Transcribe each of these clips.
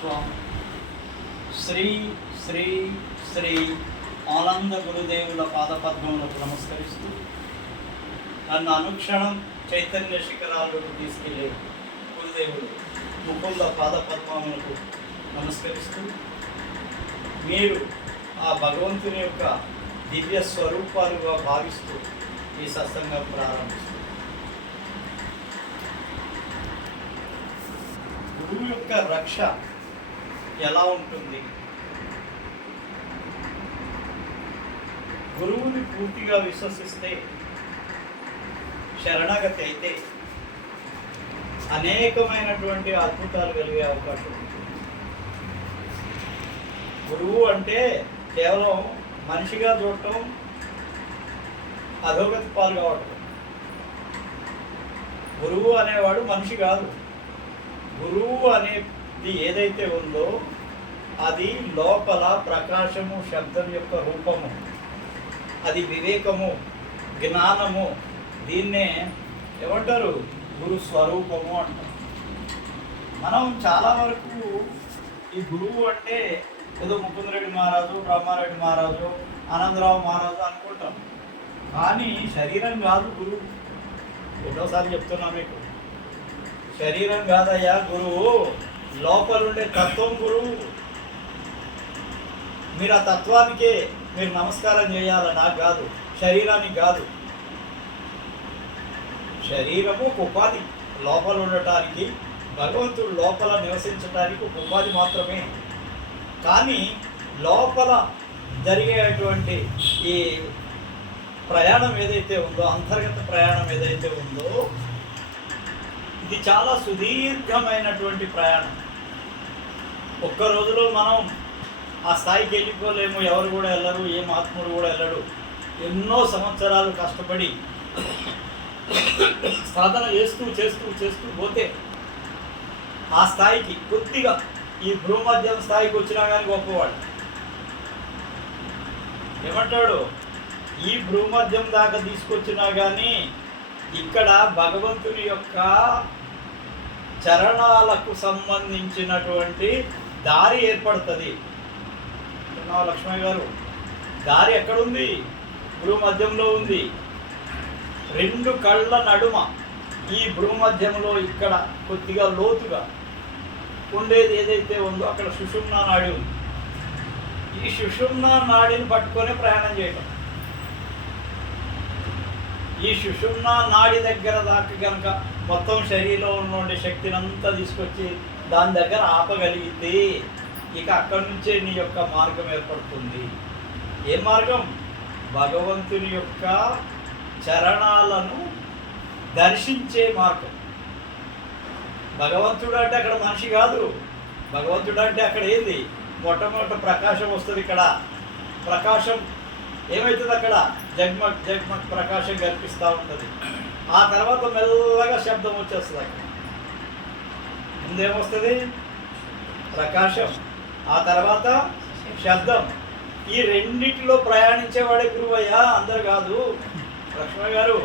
స్వామి శ్రీ శ్రీ శ్రీ ఆనంద గురుదేవుల పాదపద్మములకు నమస్కరిస్తూ నన్ను అనుక్షణం చైతన్య శిఖరాలకు తీసుకెళ్ళే గురుదేవులు ముకుంద పాదపద్మములకు నమస్కరిస్తూ మీరు ఆ భగవంతుని యొక్క దివ్య స్వరూపాలుగా భావిస్తూ ఈ సత్సంగం ప్రారంభిస్తారు. గురువు యొక్క రక్ష ఎలా ఉంటుంది? గురువుని పూర్తిగా విశ్వసిస్తే, శరణాగతి అయితే అనేకమైనటువంటి అద్భుతాలు కలిగే అవకాశం ఉంది. గురువు అంటే కేవలం మనిషిగా చూడటం, అధోగతి పాలు కావటం. గురువు అనేవాడు మనిషి కాదు. గురువు అనేది ఏదైతే ఉందో అది లోపల ప్రకాశము, శబ్దం యొక్క రూపము, అది వివేకము, జ్ఞానము. దీన్నే ఏమంటారు? గురు స్వరూపము అంటారు. మనం చాలా వరకు ఈ గురువు అంటే ఏదో ముకుందరెడ్డి మహారాజు, బ్రహ్మారెడ్డి మహారాజు, ఆనందరావు మహారాజు అనుకుంటాం. కానీ శరీరం కాదు గురువు. ఎన్నోసార్లు చెప్తున్నా మీకు, శరీరం కాదయ్యా గురువు, లోపలుండే తత్వం గురువు. మీరు ఆ తత్వానికే మీరు నమస్కారం చేయాల, నాకు కాదు, శరీరానికి కాదు. శరీరము ఒక ఉపాధి, లోపల ఉండటానికి, భగవంతుడు లోపల నివసించడానికి ఒక ఉపాధి మాత్రమే. కానీ లోపల జరిగేటువంటి ఈ ప్రయాణం ఏదైతే ఉందో, అంతర్గత ప్రయాణం ఏదైతే ఉందో, ఇది చాలా సుదీర్ఘమైనటువంటి ప్రయాణం. ఒక్క రోజులో మనం ఆ స్థాయికి వెళ్ళిపోలేము. ఎవరు కూడా వెళ్ళరు, ఏ మహాత్ముడు కూడా వెళ్ళడు. ఎన్నో సంవత్సరాలు కష్టపడి సాధన చేస్తూ చేస్తూ చేస్తూ పోతే ఆ స్థాయికి కొద్దిగా ఈ భూమధ్యం స్థాయికి వచ్చినా కానీ గొప్పవాడు. ఏమంటాడు? ఈ భూమధ్యం దాకా తీసుకొచ్చినా కానీ ఇక్కడ భగవంతుని యొక్క చరణాలకు సంబంధించినటువంటి దారి ఏర్పడుతుంది. లక్ష్మయ్య గారు, దారి ఎక్కడుంది? భూమధ్యంలో ఉంది. రెండు కళ్ళ నడుమ ఈ భూమధ్యంలో ఇక్కడ కొద్దిగా లోతుగా ఉండేది ఏదైతే ఉందో అక్కడ సుషుమ్నా నాడి ఉంది. ఈ సుషుమ్నా నాడిని పట్టుకొని ప్రయాణం చేయటం. ఈ సుషుమ్నా నాడి దగ్గర దాకా కనుక మొత్తం శరీరంలో ఉన్న శక్తిని అంతా తీసుకొచ్చి దాని దగ్గర ఆపగలిగితే ఇక అక్కడి నుంచే నీ యొక్క మార్గం ఏర్పడుతుంది. ఏ మార్గం? భగవంతుని యొక్క చరణాలను దర్శించే మార్గం. భగవంతుడు అంటే అక్కడ మనిషి కాదు. భగవంతుడు అంటే అక్కడ ఏంది? మొట్టమొదట ప్రకాశం వస్తుంది. ఇక్కడ ప్రకాశం ఏమవుతుంది? అక్కడ జగ్మగ్ జగ్మగ్ ప్రకాశం కనిపిస్తూ ఉంటుంది. ఆ తర్వాత మెల్లగా శబ్దం వచ్చేస్తుంది. అక్కడ ముందేమొస్తుంది? ప్రకాశం, ఆ తర్వాత శబ్దం. ఈ రెండిటిలో ప్రయాణించేవాడే గురువు అయ్యా, అందరు కాదు. లక్ష్మణ గారు,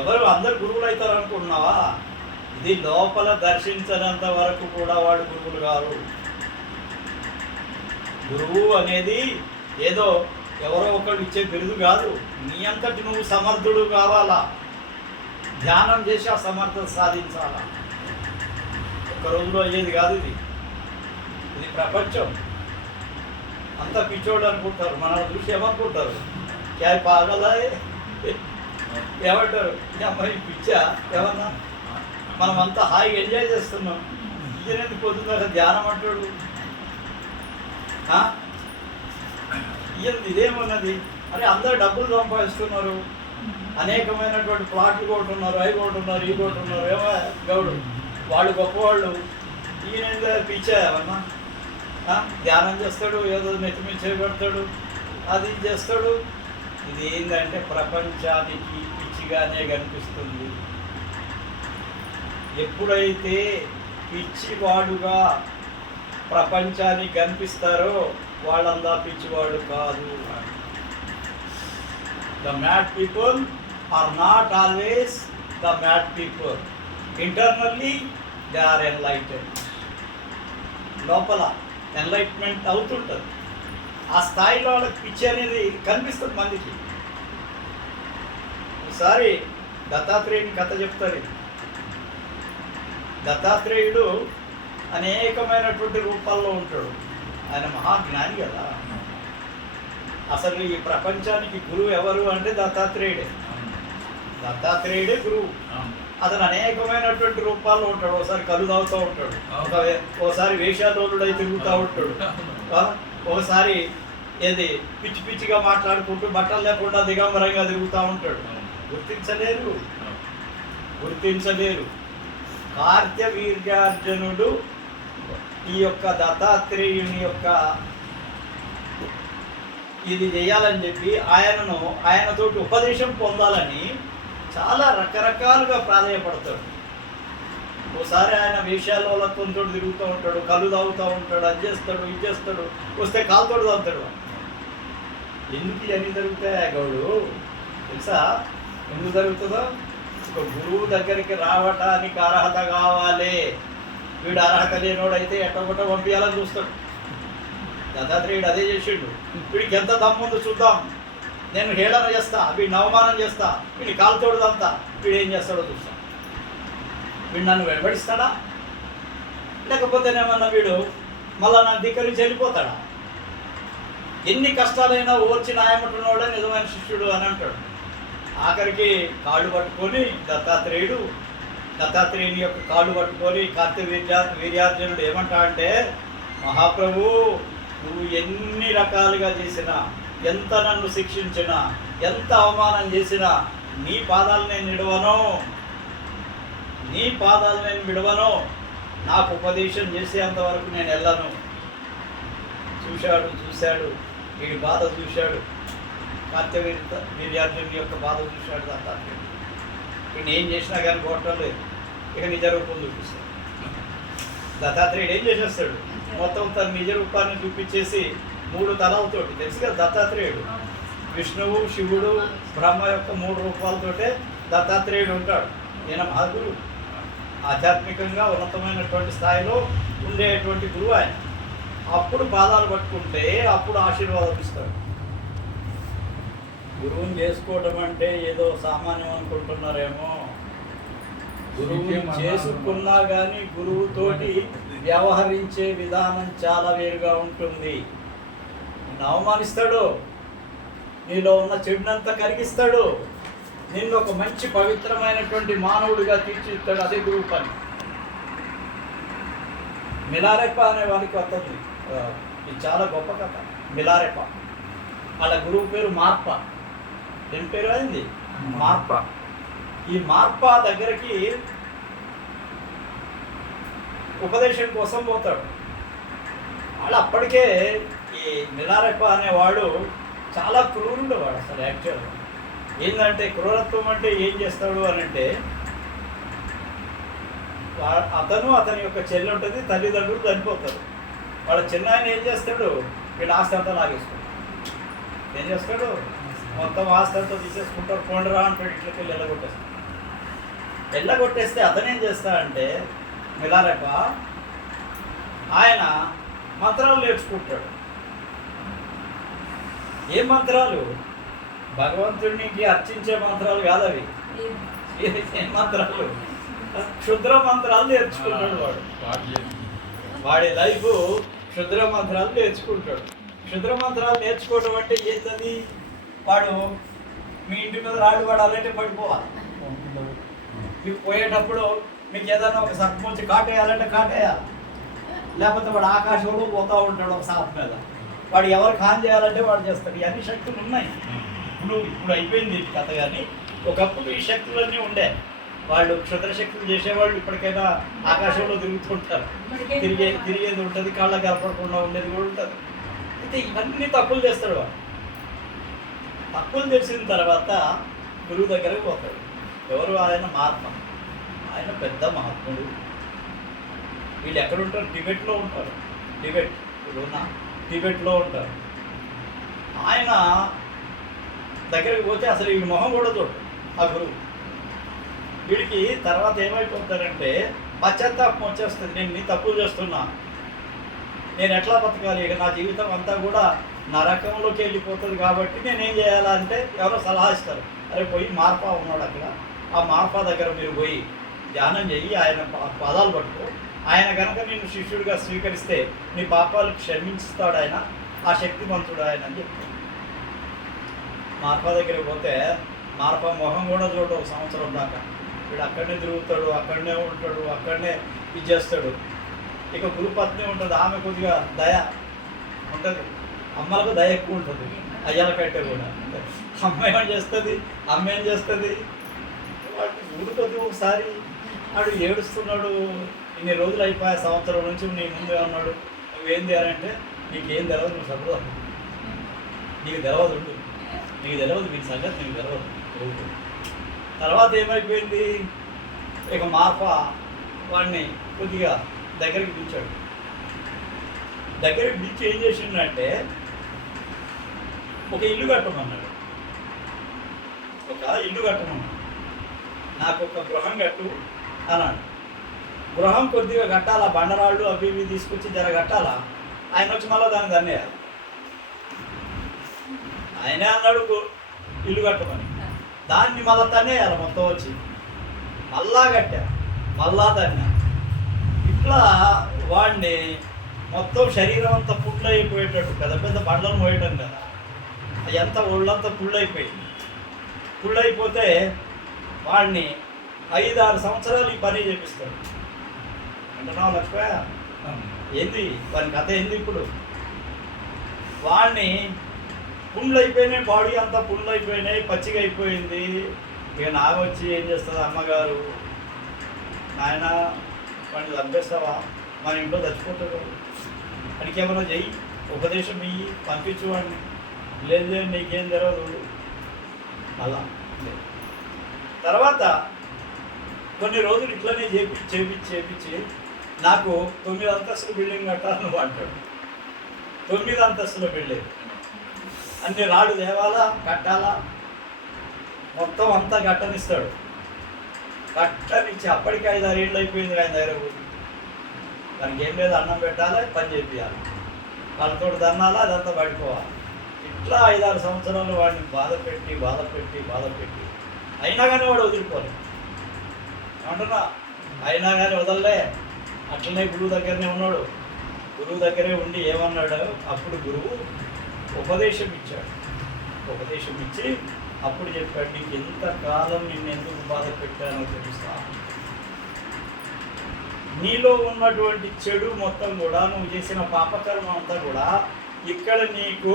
ఎవరు అందరు గురువులు అవుతారు అనుకుంటున్నావా? ఇది లోపల దర్శించినంత వరకు కూడా వాడు గురువులు కాదు. గురువు అనేది ఏదో ఎవరో ఒకరు ఇచ్చే బిరుదు కాదు. నీ అంతటి నువ్వు సమర్థుడు కావాలా, ధ్యానం చేసి ఆ సమర్థత సాధించాలా. ఒక్క రోజులో అయ్యేది కాదు. ఇది ప్రపంచం. అంత పిచ్చోడు అనుకుంటారు. మనం చూసి ఏమనుకుంటారు? క్యా పాగలా ఏమంటారు? అమ్మాయి పిచ్చా ఏమన్నా? మనం అంతా హాయిగా ఎంజాయ్ చేస్తున్నాం. ఇదేంటి పొద్దున్న ధ్యానం అంటాడు? ఇదేమన్నది? అరే అందరూ డబ్బులు సంపాదిస్తున్నారు, అనేకమైనటువంటి ప్లాట్లు కొంటున్నారు, అవి కొంటున్నారు, ఇవి కొంటున్నారు. ఏమో గౌడు వాళ్ళు గొప్పవాళ్ళు. ఈయన పిచ్చా ఏమన్నా? ధ్యానం చేస్తాడు, ఏదో నెత్తి మీద చేయబడతాడు, అది చేస్తాడు. ఇది ఏంటంటే ప్రపంచానికి పిచ్చిగానే కనిపిస్తుంది. ఎప్పుడైతే పిచ్చివాడుగా ప్రపంచానికి కనిపిస్తారో వాళ్ళందా పిచ్చివాడు కాదు. The mad people are not always the mad people. Internally they are enlightened. లోపల ఎన్లైట్మెంట్ అవుతుంటుంది. ఆ స్థాయిలో వాళ్ళకి పిచ్చి అనేది కనిపిస్తుంది మందికి. ఒకసారి దత్తాత్రేయుని కథ చెప్తారు. ఇది దత్తాత్రేయుడు అనేకమైనటువంటి రూపాల్లో ఉంటాడు. ఆయన మహాజ్ఞాని కదా. అసలు ఈ ప్రపంచానికి గురువు ఎవరు అంటే దత్తాత్రేయుడే. దత్తాత్రేయుడే గురువు. అతను అనేకమైనటువంటి రూపాల్లో ఉంటాడు. ఒకసారి కళ్ళు తాగుతూ ఉంటాడు, ఒకసారి వేషాలోలుడై తిరుగుతూ ఉంటాడు, ఒకసారి ఏది పిచ్చి పిచ్చిగా మాట్లాడుకుంటూ బట్టలు లేకుండా దిగంబరంగా తిరుగుతూ ఉంటాడు. గుర్తించలేరు. కార్త్యవీర్యార్జునుడు ఈ యొక్క దత్తాత్రేయుని యొక్క ఇది చేయాలని చెప్పి ఆయనతోటి ఉపదేశం పొందాలని చాలా రకరకాలుగా ప్రాధాన్యపడతాడు. ఒకసారి ఆయన వేషాలతో తిరుగుతూ ఉంటాడు, కళ్ళు తాగుతూ ఉంటాడు, అది చేస్తాడు, ఇది చేస్తాడు, వస్తే కాలుతోడు తాగుతాడు. ఎందుకు ఇవన్నీ జరుగుతాయి గౌడు తెలుసా? ఎందుకు జరుగుతుందో? ఒక గురువు దగ్గరికి రావటానికి అర్హత కావాలి. వీడు అర్హత లేనోడైతే ఎట్టగొట్ట పంపించాలని చూస్తాడు. దత్తాత్రేయుడు అదే చేసిండు. వీడికి ఎంత దమ్ముందో చూద్దాం, నేను హేళన చేస్తా, వీడిని అవమానం చేస్తా, వీడిని కాలుతోడుదంతా, వీడు ఏం చేస్తాడో చూస్తా. వీడు నన్ను వెంబడిస్తాడా, లేకపోతేనేమన్నా వీడు మళ్ళా నన్ను ధిక్కరించి వెళ్ళిపోతాడా? ఎన్ని కష్టాలైనా ఓర్చి నాయమటున్నోడే నిజమైన శిష్యుడు అని అంటాడు. ఆఖరికి కాళ్ళు పట్టుకొని దత్తాత్రేయుని యొక్క కాళ్ళు పట్టుకొని కార్తవీర్యార్జునుడు ఏమంటా అంటే, మహాప్రభు నువ్వు ఎన్ని రకాలుగా చేసినా, ఎంత నన్ను శిక్షించినా, ఎంత అవమానం చేసినా నీ పాదాలు నేను విడవను, నాకు ఉపదేశం చేసేంతవరకు నేను వెళ్ళను. చూశాడు వీడి బాధ చూశాడు, కార్తవీర్యార్జునుడి యొక్క బాధ చూశాడు దత్తాత్రేయుడు. వీడిని ఏం చేసినా కానీ కొట్టడం లేదు. ఇక నిజ రూపం చూపిస్తాడు. దత్తాత్రేయుడు ఏం చేసేస్తాడు, మొత్తం తన నిజ రూపాన్ని చూపించేసి 3 తలాలతోటి, తెలుసు కదా దత్తాత్రేయుడు, విష్ణువు, శివుడు, బ్రహ్మ యొక్క 3 రూపాలతోటే దత్తాత్రేయుడు ఉంటాడు. ఈయన మహాగురువు, ఆధ్యాత్మికంగా ఉన్నతమైనటువంటి స్థాయిలో ఉండేటువంటి గురువు ఆయన. అప్పుడు పాదాలు పట్టుకుంటే అప్పుడు ఆశీర్వాదం ఇస్తాడు. గురువుని చేసుకోవడం అంటే ఏదో సామాన్యం అనుకుంటున్నారేమో. గురువుని చేసుకున్నా కానీ గురువుతోటి వ్యవహరించే విధానం చాలా వేరుగా ఉంటుంది. నిన్ను అవమానిస్తాడు, నీలో ఉన్న చెడునంతా కరిగిస్తాడు, నిన్ను ఒక మంచి పవిత్రమైనటువంటి మానవుడిగా తీర్చిస్తాడు. అదే గురువు పని. మిలారెప్ప అనే వానికి వస్తుంది. ఇది చాలా గొప్ప కథ. మిలారెప్ప వాళ్ళ గురువు పేరు మార్ప. ఏం పేరు అయింది? మార్ప. ఈ మార్ప దగ్గరికి ఉపదేశం కోసం పోతాడు. వాళ్ళు అప్పటికే ఈ మిలారెప్ప అనేవాడు చాలా క్రూరుడు. వాడు అసలు యాక్చువల్గా ఏంటంటే, క్రూరత్వం అంటే ఏం చేస్తాడు అని అంటే, అతని యొక్క చెల్లి ఉంటుంది, తల్లిదండ్రులు చనిపోతారు. వాళ్ళ చిన్న ఆయన ఏం చేస్తాడు, వీళ్ళ ఆస్తి అంతా లాగేసుకుంటాడు. ఏం చేస్తాడు, మొత్తం ఆస్తి అంతా తీసేసుకుంటారు. కొండరా అంటాడు, ఇట్లకి వెళ్ళగొట్టేస్తే అతను ఏం చేస్తాడంటే, మిలారెప్ప ఆయన మంత్రాలు నేర్చుకుంటాడు. ఏ మంత్రాలు? భగవంతుడికి అర్చించే మంత్రాలు కాదు అవి. ఏ మంత్రాలు? క్షుద్ర మంత్రాలు నేర్చుకుంటాడు వాడు. వాడి లైఫ్ క్షుద్ర మంత్రాలు నేర్చుకుంటాడు. క్షుద్ర మంత్రాలు నేర్చుకోవడం అంటే ఏంటది? వాడు మీ ఇంటి మీద రాళ్ళు పడాలంటే పడిపోవాలి. మీకు పోయేటప్పుడు మీకు ఏదైనా ఒక సర్పం వచ్చి కాటేయాలంటే కాటేయాలి. లేకపోతే వాడు ఆకాశంలో పోతూ ఉంటాడు ఒక సాప్ మీద. వాడు ఎవరు కాన్ చేయాలంటే వాడు చేస్తాడు. ఇవన్నీ శక్తులు ఉన్నాయి. ఇప్పుడు అయిపోయింది కథ. కానీ ఒకప్పుడు ఈ శక్తులన్నీ ఉండే. వాళ్ళు క్షుద్రశక్తులు చేసేవాళ్ళు ఇప్పటికైనా ఆకాశంలో తిరుగుతుంటారు. తిరిగేది ఉంటుంది, కాళ్ళ కలపడకుండా ఉండేది కూడా ఉంటుంది. అయితే ఇవన్నీ తప్పులు చేస్తాడు వాడు. తప్పులు తెలిసిన తర్వాత గురువు దగ్గరకు పోతాడు. ఎవరు? ఆయన మార్ప. ఆయన పెద్ద మహాత్ముడు. వీళ్ళు ఎక్కడుంటారు? టిబెట్లో ఉంటారు. టిబెట్లో ఉంటారు. ఆయన దగ్గరికి పోతే అసలు వీడి మొహం కూడా చూడు ఆ గురువు. వీడికి తర్వాత ఏమైపోతారంటే పశ్చాత్తాపం వచ్చేస్తుంది. నేను నీ తప్పులు చేస్తున్నా, నేను ఎట్లా బతకాలి? ఇక నా జీవితం అంతా కూడా నరకంలోకి వెళ్ళిపోతుంది. కాబట్టి నేనేం చేయాలంటే ఎవరో సలహా ఇస్తారు, అరే పోయి మార్పా ఉన్నాడు అక్కడ, ఆ మార్పా దగ్గర మీరు పోయి ధ్యానం చెయ్యి, ఆయన పాదాలు పట్టుకో, ఆయన కనుక నిన్ను శిష్యుడిగా స్వీకరిస్తే నీ పాపాలు క్షమించుతాడు ఆయన, ఆ శక్తిమంతుడు ఆయన అని చెప్తాడు. మార్పా దగ్గరికి పోతే మార్పా మొహం కూడా చూడడు ఒక సంవత్సరం దాకా. వీడు అక్కడనే తిరుగుతాడు, అక్కడనే ఉంటాడు, అక్కడనే ఇది చేస్తాడు. ఇక గురుపత్ని ఉంటుంది, ఆమె కొద్దిగా దయ ఉంటుంది, అమ్మలకు దయ ఎక్కువ ఉంటుంది అయ్యాల కంటే కూడా. అమ్మ ఏం చేస్తుంది, అమ్మ ఏం చేస్తుంది, వాడికి ఊరుతుంది. ఒకసారి వాడు ఏడుస్తున్నాడు, ఇన్ని రోజులు అయిపోయా, సంవత్సరం నుంచి నీ ముందే ఉన్నాడు, నువ్వేం చేయాలంటే నీకేం తెలియదు, నువ్వు చదువు, నీకు తెలియదు ఉండు, నీకు తెలియదు, మీకు సంగతి నీకు తెలియదు. తర్వాత ఏమైపోయింది, ఇక మార్ప వాడిని కొద్దిగా దగ్గరికి పిలిచాడు. దగ్గరికి పిలిచి ఏం చేసిండంటే ఒక ఇల్లు కట్టమన్నాడు, ఒక ఇల్లు కట్టమన్నాడు, నాకు ఒక గృహం కట్టు అన్నాడు. గృహం కొద్దిగా కట్టాలా, బండరాళ్ళు అవి ఇవి తీసుకొచ్చి జర కట్టాలా, ఆయన వచ్చి మళ్ళీ దాన్ని దన్నేయాలి. ఆయనే అన్నాడు ఇల్లు కట్టమని, దాన్ని మళ్ళీ తన్నేయాలి మొత్తం వచ్చి, మళ్ళా కట్టా, మళ్ళా తన్నా. ఇట్లా వాడిని మొత్తం శరీరం అంతా పుళ్ళు అయిపోయేటట్టు, పెద్ద పెద్ద బండలు మోయటం కదా, ఎంత ఒళ్ళంతా పుళ్ళు అయిపోయింది. పుళ్ళు అయిపోతే వాడిని 5-6 సంవత్సరాలు ఈ పని చేపిస్తాడు. అంటున్నావు లక్ష్మయ్య, ఏంది వాని కథ ఏంది? ఇప్పుడు వాడిని పుండ్లు అయిపోయినాయి, బాడీ అంతా పుండ్లు అయిపోయినాయి, పచ్చిగా అయిపోయింది. ఇక నాగొచ్చి ఏం చేస్తుంది అమ్మగారు, నాయన వాడిని చంపేస్తావా, మన ఇంట్లో చచ్చిపోతాడు, వాడికి ఏమైనా చెయ్యి, ఉపదేశం ఇయ్యి, పంపించు వాడిని, లేదు నీకేం తెలియదు. అలా తర్వాత కొన్ని రోజులు ఇట్లనే చేపించి నాకు 9 అంతస్తుల బిల్డింగ్ కట్టాలని నువ్వు అంటాడు. 9 అంతస్తుల బిల్డింగ్, అన్ని రాళ్ళు తేవాలా, కట్టాలా, మొత్తం అంతా కట్టనిస్తాడు. కట్టనిచ్చి అప్పటికి 5-6 ఏళ్ళు అయిపోయింది ఆయన దగ్గర పోయి. దానికి ఏం లేదు, అన్నం పెట్టాలి, పని చేయాలి, వాళ్ళతో దన్నాలా, అదంతా పడిపోవాలి. ఇట్లా 5-6 సంవత్సరాలు వాడిని బాధ పెట్టి అయినా కానీ వాడు వదిలిపోలేదు. అంటున్నా, అయినా కానీ వదలలే, అట్లనే గురువు దగ్గరనే ఉన్నాడు. గురువు దగ్గరే ఉండి ఏమన్నాడు, అప్పుడు గురువు ఉపదేశం ఇచ్చాడు. ఉపదేశం ఇచ్చి అప్పుడు చెప్పాడు, నీకు ఎంతకాలం నిన్ను ఎందుకు బాధ పెట్టానో తెలుసా, నీలో ఉన్నటువంటి చెడు మొత్తం కూడా, నువ్వు చేసిన పాపకర్మ అంతా కూడా ఇక్కడ నీకు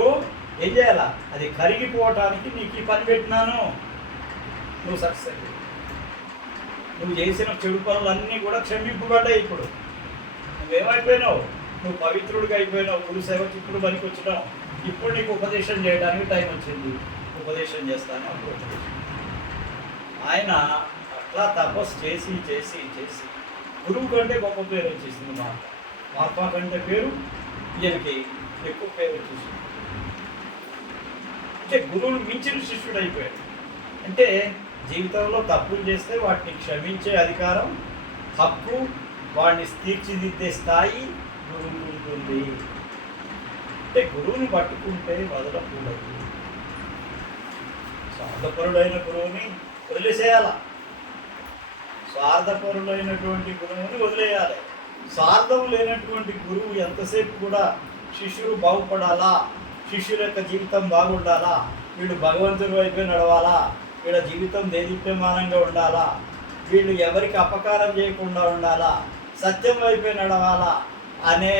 ఏం చేయాలా, అది కరిగిపోవటానికి నీకు ఈ పని పెట్టినాను. నువ్వు సక్సెస్ అయ్యి, నువ్వు చేసిన చెడు పనులన్నీ కూడా క్షమింపబడ్డాయి. ఇప్పుడు నువ్వేమైపోయినావు, నువ్వు పవిత్రుడిగా అయిపోయినావు, గురు సేవకి ఇప్పుడు పనికి వచ్చినావు. ఇప్పుడు నీకు ఉపదేశం చేయడానికి టైం వచ్చింది, ఉపదేశం చేస్తాను. అప్పుడు ఆయన అట్లా తపస్సు చేసి గురువు కంటే గొప్ప పేరు వచ్చేసింది. మార్పా కంటే పేరు ఈయనకి ఎక్కువ పేరు వచ్చేసింది. అంటే గురువుని మించిన శిష్యుడు అయిపోయాడు. అంటే జీవితంలో తప్పులు చేస్తే వాటిని క్షమించే అధికారం, హక్కు, వాడిని తీర్చిదిద్దే స్థాయి గురువుకు ఉంటుంది. అంటే గురువుని పట్టుకుంటే వదలకూడదు. స్వార్థపరుడైన గురువుని వదిలేసేయాల, స్వార్థపరుడైనటువంటి గురువుని వదిలేయాలి. స్వార్థం లేనటువంటి గురువు ఎంతసేపు కూడా శిష్యుడు బాగుపడాలా, శిష్యుల యొక్క జీవితం బాగుండాలా, వీళ్ళు భగవంతుడి వైపే నడవాలా, వీళ్ళ జీవితం దేదీప్యమానంగా ఉండాలా, వీళ్ళు ఎవరికి అపకారం చేయకుండా ఉండాలా, సత్యం వైపే నడవాలా అనే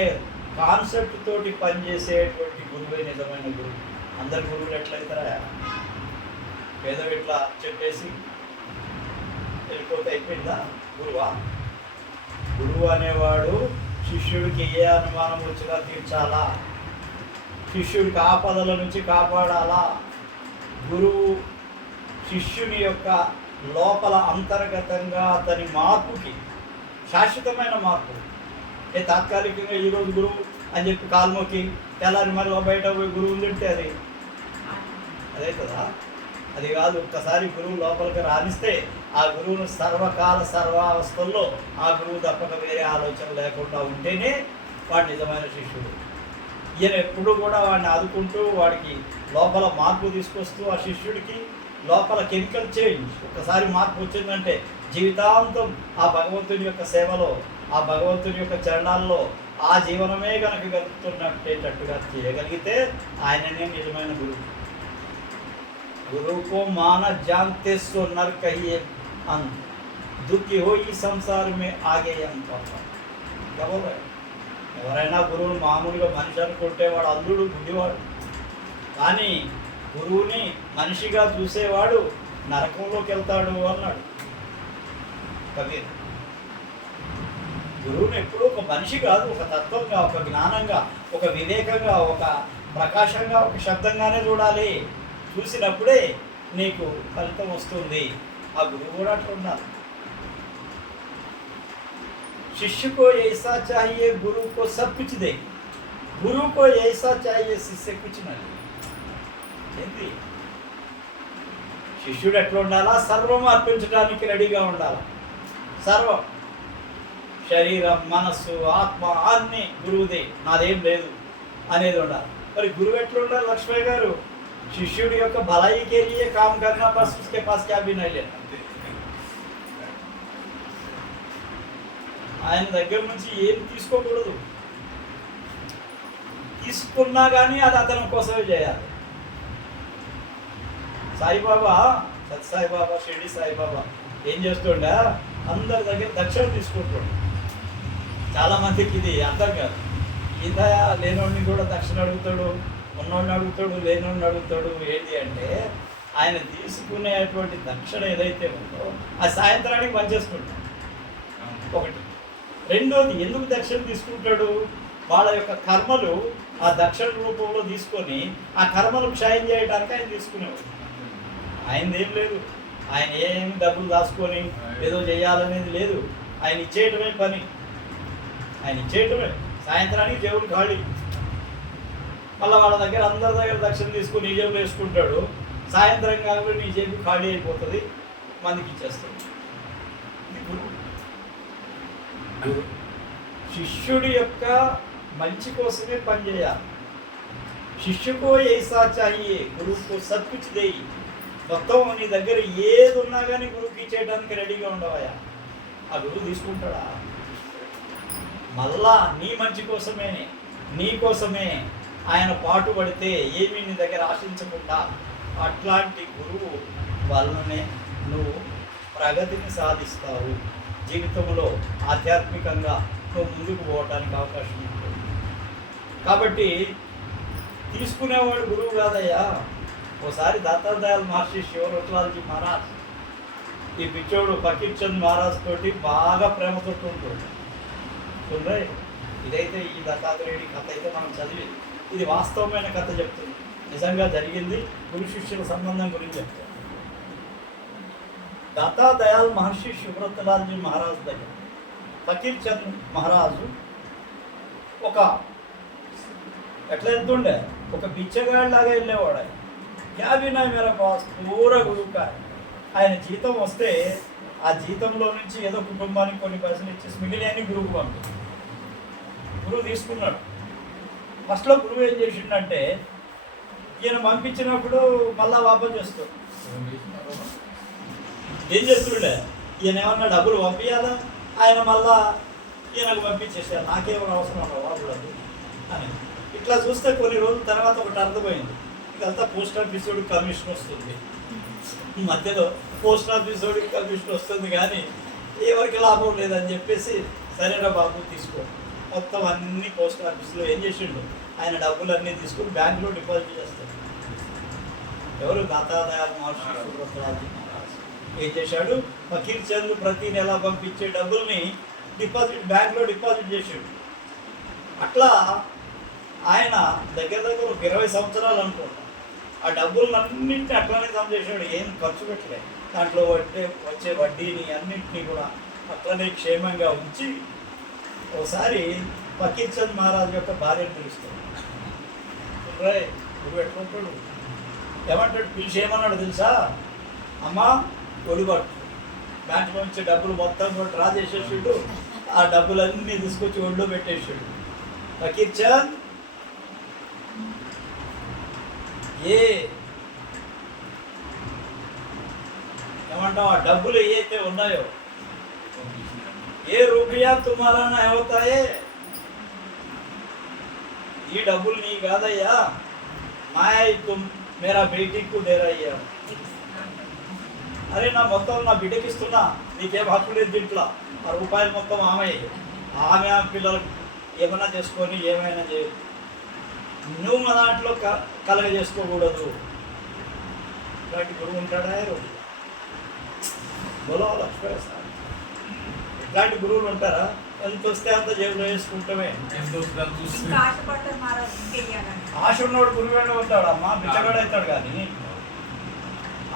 కాన్సెప్ట్ తోటి పనిచేసేటువంటి గురువే నిజమైన గురువు. అందరు గురువులు ఎట్లయితారా, పేదవి ఇట్లా చెప్పేసి వెళ్ళిపోతే అయిపోయిందా గురువా? గురువు అనేవాడు శిష్యుడికి ఏ అనుమానం వచ్చినా తీర్చాలా, శిష్యుడికి ఆపదల నుంచి కాపాడాలా. గురువు శిష్యుని యొక్క లోపల అంతర్గతంగా అతని మార్పుకి, శాశ్వతమైన మార్పు. తాత్కాలికంగా ఈరోజు గురువు అని చెప్పి కాల్మొక్కి తెల్లారి మరి బయట పోయి గురువుని తింటే అదే కదా, అది కాదు. ఒక్కసారి గురువు లోపలికి రాణిస్తే ఆ గురువును సర్వకాల సర్వావస్థల్లో ఆ గురువు తప్పక వేరే ఆలోచన లేకుండా ఉంటేనే వాడు నిజమైన శిష్యుడు. ఈయన ఎప్పుడు కూడా వాడిని ఆదుకుంటూ వాడికి లోపల మార్పు తీసుకొస్తూ ఆ శిష్యుడికి లోపల కెమికల్ చేంజ్ ఒకసారి మార్పు వచ్చిందంటే జీవితాంతం ఆ భగవంతుని యొక్క సేవలో, ఆ భగవంతుని యొక్క చరణాల్లో ఆ జీవనమే కనుక గడుపుతున్నట్టేటట్టుగా చేయగలిగితే ఆయననే నిజమైన గురువు. గురువుకో మాన జాంతే సో నర్ కహియే అన్ దుఃఖి హో ఈ సంసారమే ఆగే ఎవరైనా గురువుని మామూలుగా మనిషి అనుకుంటే వాడు అందుడు గుడ్డివాడు. కానీ గురువుని మనిషిగా చూసేవాడు నరకంలోకి వెళ్తాడు అన్నాడు కబీర్. గురువుని ఎప్పుడూ ఒక మనిషి కాదు, ఒక తత్వంగా, ఒక జ్ఞానంగా, ఒక వివేకంగా, ఒక ప్రకాశంగా, ఒక శబ్దంగానే చూడాలి. చూసినప్పుడే నీకు ఫలితం వస్తుంది. ఆ గురువు కూడా అట్లా ఉండాలి. शिष्य को ऐसा चाहिए गुरु को सब कुछ दे, गुरु को ऐसा चाहिए शिष्य कुछ न दे. ఏంటి శిష్యుడు ఎట్లా ఉండాలా? సర్వం అర్పించడానికి రెడీగా ఉండాలి. సర్వం, శరీరం, మనస్సు, ఆత్మ అన్నీ గురువుదే, నాదేం లేదు అనేది ఉండాలి. మరి గురువు ఎట్లా ఉండాలి? లక్ష్మయ్య గారు శిష్యుడి యొక్క భलाई के लिए काम करना, बस उसके पास क्या भी नहीं लेना. ఆయన దగ్గర నుంచి ఏం తీసుకోకూడదు. తీసుకున్నా కానీ అది అతని కోసమే చేయాలి. సాయిబాబా, సత్సాయిబాబా, షిరిడి సాయిబాబా ఏం చేస్తుండే? అందరి దగ్గర దక్షిణ తీసుకుంటుండే. చాలామందికి ఇది అర్థం కాదు. ఇంత లేనోడిని కూడా దక్షిణ అడుగుతాడు, ఉన్నోడిని అడుగుతాడు, లేనోడిని అడుగుతాడు. ఏంటి అంటే ఆయన తీసుకునేటువంటి దక్షిణ ఏదైతే ఉందో ఆ సాయంత్రానికి పనిచేస్తుంటాడు. ఒకటి. రెండోది, ఎందుకు దక్షిణ తీసుకుంటాడు? వాళ్ళ యొక్క కర్మలు ఆ దక్షిణ రూపంలో తీసుకొని ఆ కర్మలు క్షయం చేయడానికి ఆయన తీసుకునేవాడు. ఆయనదేం లేదు. ఆయన ఏమి డబ్బులు దాచుకొని ఏదో చేయాలనేది లేదు. ఆయన ఇచ్చేయటమే పని. ఆయన ఇచ్చేయటమే. సాయంత్రానికి జేబులు ఖాళీ. మళ్ళీ వాళ్ళ దగ్గర అందరి దగ్గర దక్షిణ తీసుకొని నీ జేబులు వేసుకుంటాడు. సాయంత్రం కాబట్టి నీ జేబు ఖాళీ అయిపోతుంది, మందికి ఇచ్చేస్తాడు. ఇది గురువు. శిష్యుడి యొక్క మంచి కోసమే పనిచేయాలి. శిష్యుకో ఐసా చాహియే గురువుకు సబ్ కుచ్ దేయి. మొత్తం నీ దగ్గర ఏది ఉన్నా కానీ గురువుకి ఇచ్చేయడానికి రెడీగా ఉండవయా. ఆ గురువు తీసుకుంటాడా? మళ్ళా నీ మంచి కోసమే, నీ కోసమే ఆయన పాటుపడితే ఏమీ నీ దగ్గర ఆశించకుండా అట్లాంటి గురువు వల్లనే నువ్వు ప్రగతిని సాధిస్తావు. జీవితంలో ఆధ్యాత్మికంగా నువ్వు ముందుకు పోవటానికి అవకాశం ఉంటుంది. కాబట్టి తీసుకునేవాడు గురువు కాదయ్యా. ఓసారి దత్తాత్రేయ మహర్షి శివరత్నాలజీ మహారాజ్ ఈ పిచ్చోడు ఫకీర్ చంద్ మహారాజ్ తోటి బాగా ప్రేమతో ఉంటుంది. ఇదైతే ఈ దత్తాత్రేయుడి కథ అయితే మనం చదివి, ఇది వాస్తవమైన కథ చెప్తుంది. నిజంగా జరిగింది. గురు శిష్యుల సంబంధం గురించి చెప్తాను. దాతా దయాల్ మహర్షి శివరత్నాలజీ మహారాజ్ దగ్గర ఫకీర్ చంద్ మహారాజు ఒక ఎట్లా వెళ్తుండే, ఒక బిచ్చగాడిలాగా వెళ్ళేవాడు. ఆయన క్యా బినా మేరా పాస్ పూరా గురువుకా. ఆయన జీతం వస్తే ఆ జీతంలో నుంచి ఏదో కుటుంబానికి కొన్ని పైసలు ఇచ్చేసి మిగిలిన గురువుకు పంపింది. గురువు తీసుకున్నాడు. ఫస్ట్లో గురువు ఏం చేసిండంటే ఈయన పంపించినప్పుడు మళ్ళా వాపసు చేస్తాడు. ఏం చేస్తుండే, ఈయన ఏమన్నా డబ్బులు పంపించాలా, ఆయన మళ్ళా ఈయనకు పంపించేసారు. నాకేమైనా అవసరం ఉండవు అని. ఇట్లా చూస్తే కొన్ని రోజుల తర్వాత ఒకటి అర్థమైంది. ఇదంతా పోస్ట్ ఆఫీసోడికి కమిషన్ వస్తుంది, మధ్యలో పోస్ట్ ఆఫీసోడికి కమిషన్ వస్తుంది, కానీ ఎవరికి లాభం లేదని చెప్పేసి సరేనా బాబు తీసుకో. మొత్తం అన్ని పోస్ట్ ఆఫీసులో ఏం చేసిండు, ఆయన డబ్బులన్నీ తీసుకుని బ్యాంకులో డిపాజిట్ చేస్తాడు. ఎవరు? దాతా దయాల్ మహర్షి శివరత్నాలజీ మహారాజ్ ఏం చేశాడు, ఫకీర్ చంద్ ప్రతి నెల పంపించే డబ్బుల్ని బ్యాంకులో డిపాజిట్ చేసాడు. అట్లా ఆయన దగ్గర దగ్గర ఒక 20 సంవత్సరాలు అనుకుంటా ఆ డబ్బులన్నింటినీ అట్లనే జమ చేశాడు. ఏం ఖర్చు పెట్టలేదు. దాంట్లో వచ్చే వడ్డీని అన్నింటినీ కూడా అట్లనే క్షేమంగా ఉంచి ఒకసారి ఫకీర్ చంద్ మహారాజ్ యొక్క భార్యను పిలుస్తాడు. గురువు ఎట్లుంటాడు, ఏమంటాడు, పిలిచి ఏమన్నాడు తెలుసా? అమ్మా ఒడిపట్టు, బ్యాంకులో నుంచి డబ్బులు మొత్తం కూడా డ్రా చేసేసాడు. ఆ డబ్బులన్నీ తీసుకొచ్చి ఒళ్ళో పెట్టేసాడు. ఫకీర్ చంద్ ఏ ఏమంటాం, ఆ డబ్బులు ఏవైతే ఉన్నాయో, ఏ రూపాయ తుమారా నా అవుతాయే, ఈ డబ్బులు నీ కాదయ్యా, మాయ తుమ్ మేరా బేటీకు డేరయ్యా. అరే నా మొత్తం నా బిడ్డకి ఇస్తున్నా, నీకేం హక్కు లేదు దీంట్లో, ఆ రూపాయలు మొత్తం ఆమె పిల్లలకు ఏమైనా చేసుకొని ఏమైనా చేయ, నువ్వు మా దాంట్లో కలగ చేసుకోకూడదు. ఇలాంటి గురువు ఉంటాడా రోజు బలో లక్ష్మేస్తారు. ఇట్లాంటి గురువులు ఉంటారా? ఎంత వస్తే అంత జేబులో వేసుకుంటామే. ఆశ ఉన్నవాడు గురువేడ ఉంటాడు అమ్మా, బిచ్చగాడు అవుతాడు. కానీ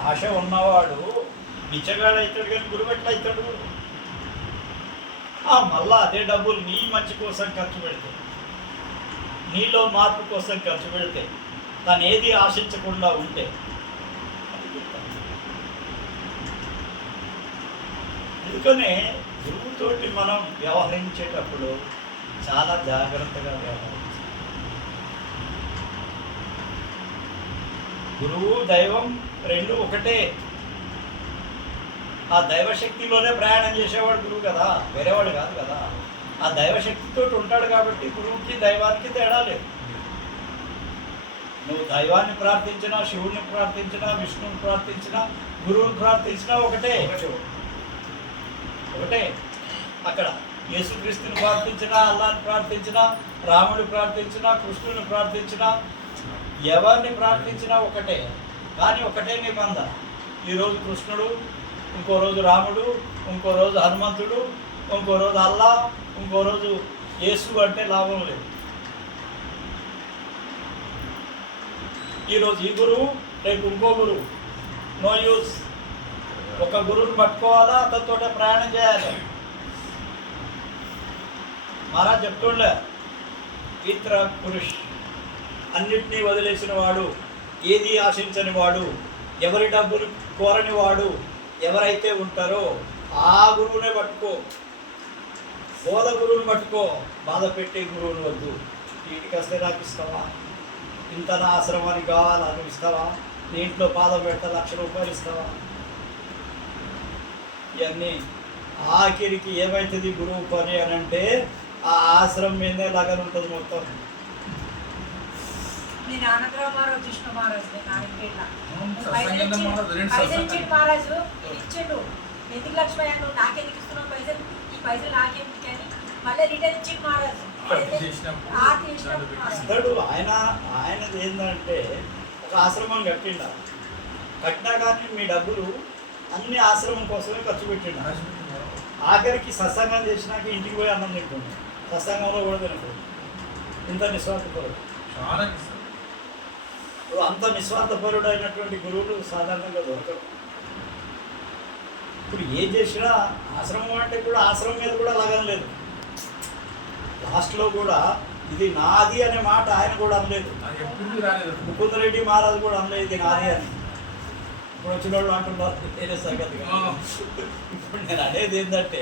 ఆశ ఉన్నవాడు బిచ్చగాడు అవుతాడు, కానీ గురువు ఎట్లా అవుతాడు? మళ్ళా అదే డబ్బులు నీ మంచి కోసం ఖర్చు పెడితే, నీలో మార్పు కోసం ఖర్చు పెడితే, తను ఏది ఆశించకుండా ఉంటే, అందుకనే గురువుతోటి మనం వ్యవహరించేటప్పుడు చాలా జాగ్రత్తగా వ్యవహరించాలి. గురువు దైవం రెండు ఒకటే. ఆ దైవశక్తిలోనే ప్రయాణం చేసేవాడు గురువు కదా, వేరేవాడు కాదు కదా. ఆ దైవశక్తితో ఉంటాడు కాబట్టి గురువుకి దైవానికి తేడా లేదు. నువ్వు దైవాన్ని ప్రార్థించినా, శివుడిని ప్రార్థించినా, విష్ణువుని ప్రార్థించినా, గురువుని ప్రార్థించినా ఒకటే ఒకటే. అక్కడ యేసుక్రీస్తుని ప్రార్థించినా, అల్లాని ప్రార్థించినా, రాముడిని ప్రార్థించినా, కృష్ణుని ప్రార్థించినా, ఎవరిని ప్రార్థించినా ఒకటే. కానీ ఒకటే నిబంధన. ఈరోజు కృష్ణుడు, ఇంకో రోజు రాముడు, ఇంకో రోజు హనుమంతుడు, ఇంకో రోజు అల్లా, ఇంకో రోజు యేసు అంటే లాభం లేదు. ఈరోజు ఈ గురువు, రేపు ఇంకో గురువు, నో యూస్. ఒక గురువుని పట్టుకోవాలా, అతనితో ప్రయాణం చేయాలి. మహారాజ్ చెప్తుండే, ఇతర పురుష్ అన్నిటినీ వదిలేసిన వాడు, ఏది ఆశించని వాడు, ఎవరి డబ్బులు కోరని వాడు ఎవరైతే ఉంటారో ఆ గురువునే పట్టుకో. బోధ గురువుని పట్టుకో, బాధ పెట్టే గురువుని వద్దు. వీటికి వస్తే నాకు ఇస్తావా, ఇంత నా ఆశ్రమానికి కావాలి అది ఇస్తావా, నీ ఇంట్లో బాధ పెడతా ₹1,00,000 ఇస్తావా? ఇవన్నీ ఆఖరికి ఏమవుతుంది గురువు పని అని అంటే, ఆ ఆశ్రమం మీదే లగన్ ఉంటుంది మొత్తం. నేను ఆనందరావు మహారాజు, కృష్ణ మహారాజు, నేను ఆయన పైసలు ఇచ్చిండు మహారాజు, ఇచ్చిండు. ఎందుకు లక్ష్మయ్య నువ్వు నాకెందుకు ఇస్తున్నావు పైసలు, ఈ పైసలు నాకెందుకు అని మళ్ళీ రిటర్న్ ఇచ్చిండు మహారాజు. ఇస్తాడు ఆయన. ఆయనది ఏంటంటే ఒక ఆశ్రమం కట్టిండ, కట్టినా కానీ మీ డబ్బులు అన్ని ఆశ్రమం కోసమే ఖర్చు పెట్టిండ. ఆఖరికి సత్సంగం చేసినాక ఇంటికి పోయి అన్నం తింటుంది, సత్సంగంలో కూడా తినకూడదు. ఇంత నిస్వార్థపరుడు, అంత నిస్వార్థపరుడు అయినటువంటి గురువులు సాధారణంగా దొరకరు. ఇప్పుడు ఏం చేసినా ఆశ్రమం అంటే కూడా ఆశ్రమం మీద కూడా లగనలేదు. లాస్ట్లో కూడా ఇది నాది అనే మాట ఆయన కూడా అనలేదు. ముకుందరెడ్డి మహారాజు కూడా అనలేదు ఇది నాది అని. ఇప్పుడు వచ్చిన వాళ్ళు అంటున్నారు వేరే సంగతిగా. ఇప్పుడు నేను అనేది ఏంటంటే,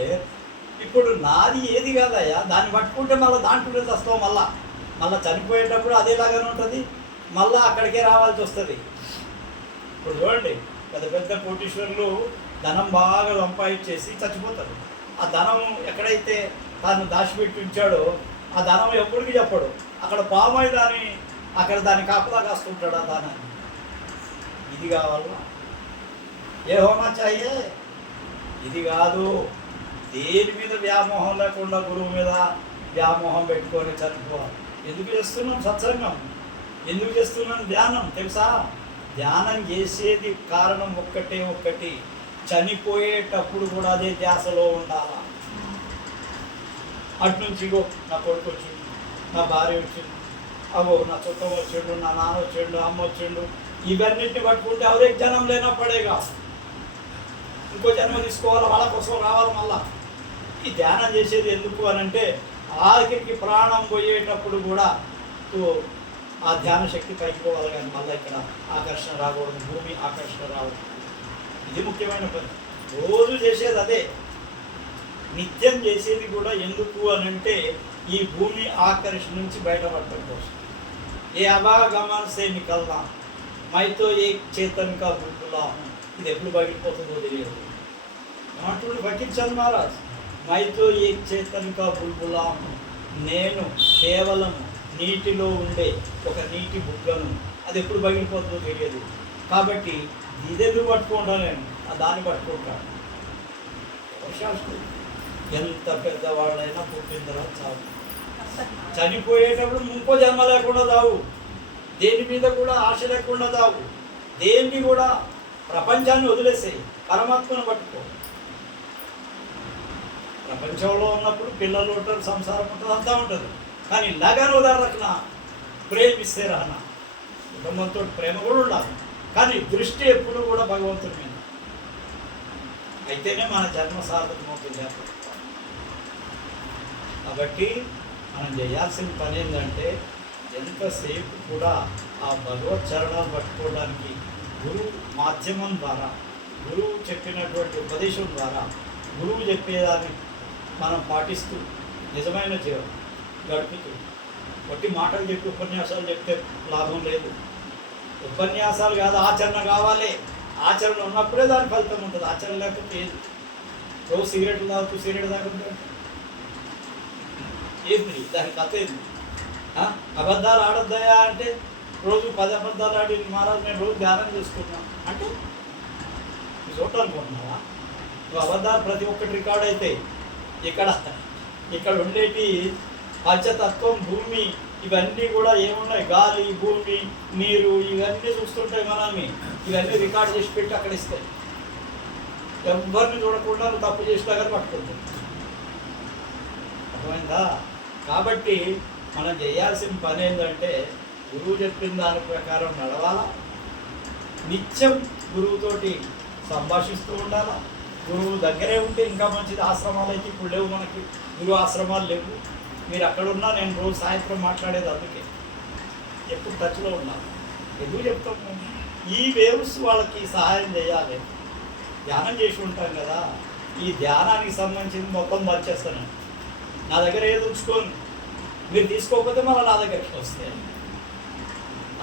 ఇప్పుడు నాది ఏది కాదయ్యా, దాన్ని పట్టుకుంటే మళ్ళీ దాంట్లో వస్తావు, మళ్ళీ చనిపోయేటప్పుడు అదేలాగానే ఉంటుంది, మళ్ళీ అక్కడికే రావాల్సి వస్తుంది. ఇప్పుడు చూడండి, పెద్ద పెద్ద కోటీశ్వరులు ధనం బాగా సంపాదించేసి చచ్చిపోతారు. ఆ ధనం ఎక్కడైతే తాను దాచిపెట్టి ఉంచాడో ఆ ధనం ఎప్పటికీ చెప్పడు. అక్కడ పామై దాన్ని కాపులా కాస్తుంటాడు ఆ ధనాన్ని. ఇది కావాలా, ఏ హోనా చాయే, ఇది కాదు. దేని మీద వ్యామోహం లేకుండా గురువు మీద వ్యామోహం పెట్టుకొని చనిపోవాలి. ఎందుకు చేస్తున్నాం సత్సంగం, ఎందుకు చేస్తున్నాం ధ్యానం తెలుసా? ధ్యానం చేసేది కారణం ఒక్కటి, చనిపోయేటప్పుడు కూడా అదే ధ్యాసలో ఉండాలా. అటు నుంచి ఇగో నా కొడుకు వచ్చిండు, నా భార్య వచ్చిండు, అగో నా చుట్టం వచ్చిండు, నా నాన్న వచ్చిండు, అమ్మ వచ్చిండు, ఇవన్నిటిని పట్టుకుంటే ఎవరే జనం లేనప్పుడేగా ఇంకో జన్మ తీసుకోవాలి, వాళ్ళ కోసం రావాలి. మళ్ళా ఈ ధ్యానం చేసేది ఎందుకు అని అంటే, ఆఖరికి ప్రాణం పోయేటప్పుడు కూడా ఆ ధ్యాన శక్తి పైకి పోవాలి. కానీ మళ్ళీ ఇక్కడ ఆకర్షణ రాకూడదు, భూమి ఆకర్షణ రాకూడదు. ఇది ముఖ్యమైన పని. రోజు చేసేది అదే, నిత్యం చేసేది కూడా ఎందుకు అని అంటే, ఈ భూమి ఆకర్షణ నుంచి బయటపడటం కోసం ఏ అవాగమన్ సే నికల్నా మైతో ఏ చేతన్ కా బుల్బులా ఇది ఎప్పుడు బయటపోతుందో తెలియదు. ఏమంటుడు పట్టించాను మహారాజ్, మైతో ఏ చేతన్ కా బుల్బులా, నేను కేవలం నీటిలో ఉండే ఒక నీటి బుగ్గను, అది ఎప్పుడు బయటపోతుందో తెలియదు. కాబట్టి ఇదెందుకు పట్టుకుంటాను నేను, దాన్ని పట్టుకుంటాను. శాస్త్రం ఎంత పెద్దవాళ్ళైనా పుట్టిన తర్వాత చావు, చనిపోయేటప్పుడు ఇంకో జన్మ లేకుండా చావు, దేని మీద కూడా ఆశ లేకుండా చావు, దేన్ని కూడా ప్రపంచాన్ని వదిలేసేయి, పరమాత్మను పట్టుకో. ప్రపంచంలో ఉన్నప్పుడు పిల్లలు ఉంటారు, సంసారం ఉంటుంది, అంతా ఉంటుంది. కానీ లగన్ ఉదాహరణ ప్రేమిస్తే రహన, కుటుంబంతో ప్రేమ కూడా ఉండాలి. కానీ దృష్టి ఎప్పుడు కూడా భగవంతుడి మీద అయితేనే మన జన్మ సార్థకమవుతుంది. కాబట్టి మనం చేయాల్సిన పని ఏంటంటే ఎంతసేపు కూడా ఆ భగవత్ చరణాలు పట్టుకోవడానికి గురువు మాధ్యమం ద్వారా, గురువు చెప్పినటువంటి ఉపదేశం ద్వారా, గురువు చెప్పేదాన్ని మనం పాటిస్తూ నిజమైన జీవనం గడుపుతూ, కొట్టి మాటలు చెప్పి ఉపన్యాసాలు చెప్తే లాభం లేదు. ఉపన్యాసాలు కాదు, ఆచరణ కావాలి. ఆచరణ ఉన్నప్పుడే దాని ఫలితం ఉంటుంది, ఆచరణ లేకపోతే ఏది. రోజు సిగరెట్లు తాగుతూ సిగరెట్ తాగుతుంటే ఏంటి దాని కథ ఏంది? అబద్ధాలు ఆడొద్దాయా అంటే రోజు 10 అబద్ధాలు ఆడి మహారాజు నేను రోజు ధ్యానం చేసుకున్నాను అంటే నువ్వు చూడాలనుకుంటున్నావా? నువ్వు అబద్ధాలు ప్రతి ఒక్కటి రికార్డ్ అయితే ఇక్కడ ఉండేటి పంచతత్వం, భూమి, ఇవన్నీ కూడా ఏమున్నాయి, గాలి, భూమి, నీరు, ఇవన్నీ చూస్తుంటాయి మనల్ని. ఇవన్నీ రికార్డ్ చేసి పెట్టి అక్కడ ఇస్తాయి. ఎవరిని చూడకుండా నువ్వు తప్పు చేసినా కానీ పట్టుకుంటుంది. అర్థమైందా? కాబట్టి మనం చేయాల్సిన పని ఏంటంటే గురువు చెప్పిన దాని ప్రకారం నడవాలా, నిత్యం గురువుతోటి సంభాషిస్తూ ఉండాలా. గురువు దగ్గరే ఉంటే ఇంకా మంచిది. ఆశ్రమాలు అయితే ఇప్పుడు లేవు, మనకి గురువు ఆశ్రమాలు లేవు. మీరు అక్కడున్నా నేను రోజు సాయంత్రం మాట్లాడేది అందుకే, ఎప్పుడు టచ్లో ఉన్నాను. ఎందుకు చెప్తాము, ఈ వేవ్స్ వాళ్ళకి సహాయం చేయాలి. ధ్యానం చేసి ఉంటాం కదా, ఈ ధ్యానానికి సంబంధించింది మొత్తం మార్చేస్తాను. నా దగ్గర ఏది ఉంచుకోను, మీరు తీసుకోకపోతే మళ్ళీ నా దగ్గరికి వస్తాయి.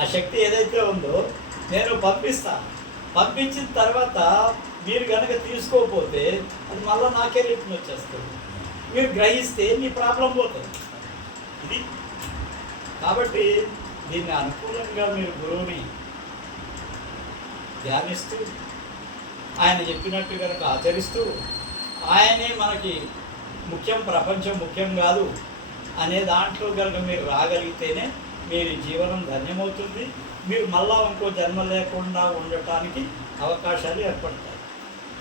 ఆ శక్తి ఏదైతే ఉందో నేను పంపిస్తాను. పంపించిన తర్వాత మీరు కనుక తీసుకోకపోతే అది మళ్ళీ నాకే రిటర్న్ వచ్చేస్తుంది. మీరు గ్రహిస్తే మీ ప్రాబ్లం పోతుంది. ఇది కాబట్టి దీన్ని అనుకూలంగా మీరు గురువుని ధ్యానిస్తూ ఆయన చెప్పినట్టు కనుక ఆచరిస్తూ, ఆయనే మనకి ముఖ్యం, ప్రపంచం ముఖ్యం కాదు అనే దాంట్లో కనుక మీరు రాగలిగితేనే మీరు జీవనం ధన్యమవుతుంది. మీరు మళ్ళా ఇంకో జన్మ లేకుండా ఉండటానికి అవకాశాలు ఏర్పడతాయి.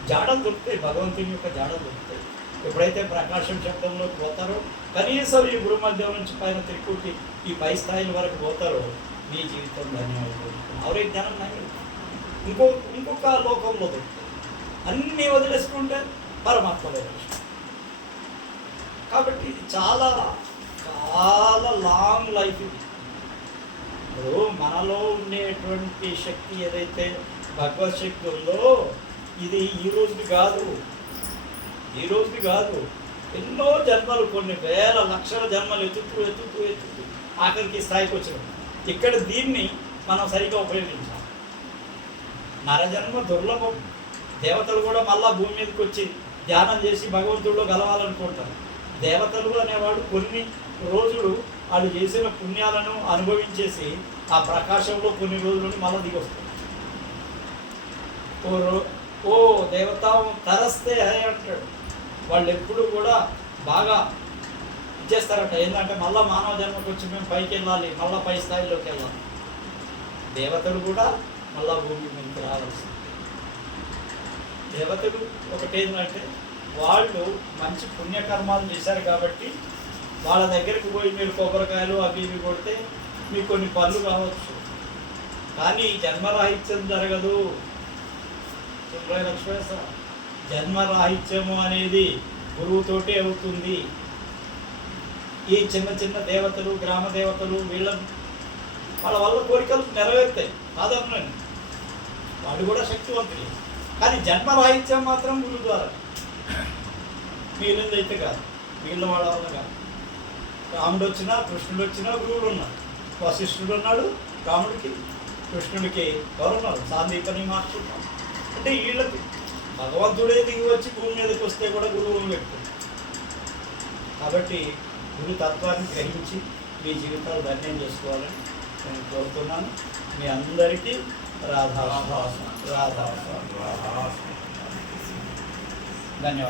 జాడలు దొరుకుతాయి, భగవంతుని యొక్క జాడలు దొరుకుతాయి. ఎప్పుడైతే ప్రకాశం శబ్దంలోకి పోతారో, కనీసం ఈ భూమధ్యం నుంచి పైన త్రికూటి ఈ పై స్థాయిల వరకు పోతారో మీ జీవితం ధన్యమైపోతుంది. అవరే జ్ఞానం నయం ఇంకొక లోకంలో దొరుకుతాయి. అన్నీ వదిలేసుకుంటే పరమాత్మ వదిలేసుకుంటాం. కాబట్టి ఇది చాలా చాలా లాంగ్ లైఫ్. ఇది ఇప్పుడు మనలో ఉండేటువంటి శక్తి ఏదైతే భగవత్ శక్తి ఉందో ఇది ఈ రోజుది కాదు, ఎన్నో జన్మలు, కొన్ని వేల లక్షల జన్మలు ఎత్తుతూ ఆఖరికి స్థాయికి వచ్చినాం. ఇక్కడ దీన్ని మనం సరిగ్గా ఉపయోగించాలి. నరజన్మ దుర్లభం. దేవతలు కూడా మళ్ళా భూమి మీదకి వచ్చి ధ్యానం చేసి భగవంతుడిలో గలవాలనుకుంటారు. దేవతలు అనేవాడు కొన్ని రోజులు వాళ్ళు చేసిన పుణ్యాలను అనుభవించేసి ఆ ప్రకాశంలో కొన్ని రోజులని మళ్ళీ దిగొస్తారు. ఓ దేవత తరస్తే హై అంటాడు. వాళ్ళు ఎప్పుడు కూడా బాగా ఇచ్చేస్తారట. ఏంటంటే మళ్ళీ మానవ జన్మకు వచ్చి మేము పైకి వెళ్ళాలి, మళ్ళీ పై స్థాయిలోకి వెళ్ళాలి. దేవతలు కూడా మళ్ళీ భూమి మీదకి రావాల్సింది. దేవతలు ఒకటేంటంటే వాళ్ళు మంచి పుణ్యకర్మాలు చేశారు కాబట్టి వాళ్ళ దగ్గరికి పోయి మీరు కొబ్బరికాయలు అవి ఇవి కొడితే మీకు కొన్ని పనులు కావచ్చు. కానీ జన్మరాహిత్యం జరగదు. జన్మరాహిత్యము అనేది గురువుతోటే అవుతుంది. ఈ చిన్న చిన్న దేవతలు, గ్రామ దేవతలు, వాళ్ళ వల్ల కోరికలు నెరవేరుతాయి కాదన్నాను. వాళ్ళు కూడా శక్తివంతులే. కానీ జన్మరాహిత్యం మాత్రం గురువు ద్వారా. వీళ్ళదైతే కాదు, వీళ్ళ వాళ్ళ వల్ల కాదు. రాముడు వచ్చినా కృష్ణుడు వచ్చినా గురువులు ఉన్నారు. వశిష్ఠుడు ఉన్నాడు రాముడికి, కృష్ణుడికి ఎవరున్నారు, సాందీపని మార్చుకున్నాం. అంటే వీళ్ళకి భగవంతుడే దిగి వచ్చి భూమి మీదకి వస్తే కూడా గురువులు పెట్టుకుంటారు. కాబట్టి గురు తత్వాన్ని గ్రహించి మీ జీవితాలు ధన్యం చేసుకోవాలని నేను కోరుతున్నాను. మీ అందరికీ రాధా ధన్యవాదాలు.